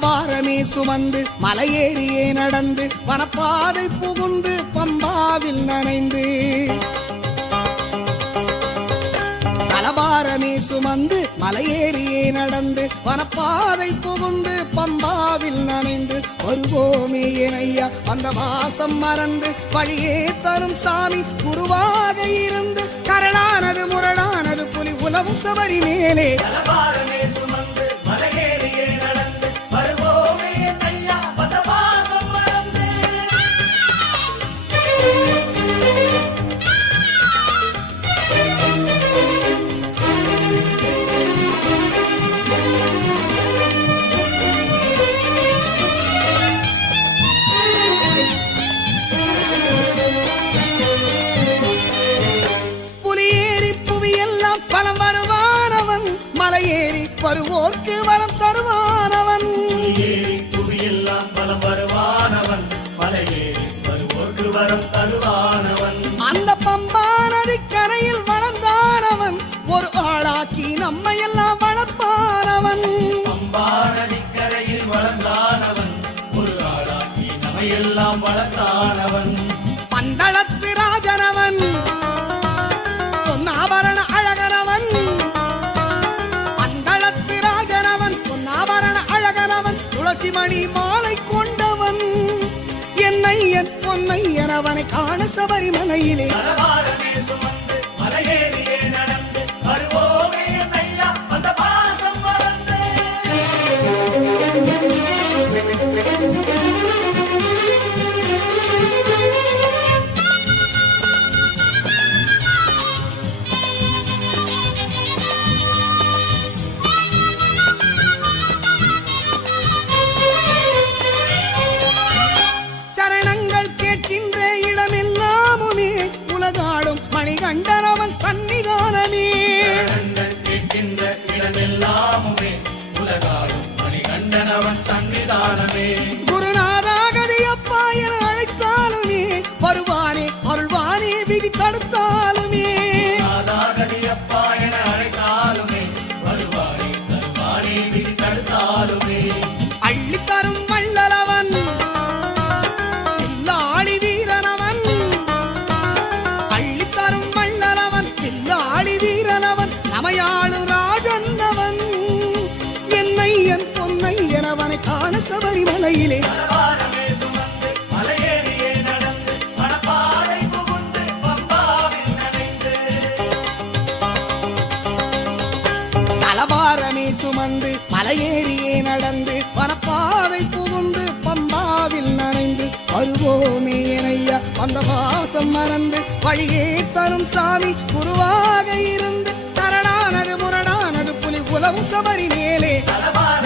தலபாரமே சுமந்து மலையேறியே நடந்து வனப்பாதை புகுந்து பம்பாவில் நனைந்து தலபாரமே சுமந்து மலையேறியே நடந்து வனப்பாதை புகுந்து பம்பாவில் நனைந்து வருவோமே எனையா அந்த வாசம் மறந்து வழியே தரும் சாமி குருவாக இருந்து கரடானது முரடானது புலி உலவும் சபரி மேலே தலபாரமே சுமந்து மலையேறியே நடந்து வருவோமே எனையா அந்த வாசம் மறந்து மலையேறி வருவோர்க்கு வரம் தருவானவன் புவியெல்லாம் பலம் வருவானவன் மலையேறி வருவோர்க்கு வரம் தருவானவன் அந்த பம்பா நதி கரையில் வளர்ந்தானவன் ஒரு ஆளாக்கி நம்மை எல்லாம் வளர்ப்பானவன் பம்பா நதி கரையில் வளர்ந்தானவன் ஒரு ஆளாக்கி நம்மை எல்லாம் வளர்த்தானவன் பந்தளத்து ராஜனவன் பொன்னாபரண அழகனவன் துளசிமணி மாலை கொண்டவன் என்னையன் பொன்னையன் அவனை காண சபரிமலையிலே தலபாரமே சுமந்து மலையேறியே நடந்து வருவோமே எனையா அந்த வாசம் மறந்து உலகாடும் மணிகண்டனவன் சன்னிதானமே கேட்கின்ற இடமெல்லாமுமே உலகாடும் மணிகண்டனவன் சன்னிதானமே குருநாதாகதியப்பா என அழைத்தாலுமே வருவானே அருள்வானே விதி தடுத்தாலுமே நாதாகதியப்பா என அழைத்தாலுமே வருவானே தருவானே விதி தடுத்தாலுமே அள்ளித்தரும் வள்ளலவன் ஆளி வீரனவன் அள்ளித்தரும் வள்ளலவன் ஆளி வீரனவன் நமையாளும் ராஜன்னவன் என்னையன் பொன்னையனவனை காண சபரிமலையிலே தலபாரமே சுமந்து மலையேறியே நடந்து வனப்பாதை புகுந்து பம்பாவில் நனைந்து தலபாரமே சுமந்து மலையேறியே நடந்து வனப்பாதை புகுந்து பம்பாவில் நனைந்து வருவோமே எனையா அந்த வாசம் மறந்து வழியே தரும் சாமி குருவாக இருந்து கரடானது முரடானது புலி உலவும் சபரி மேலே தலபாரமே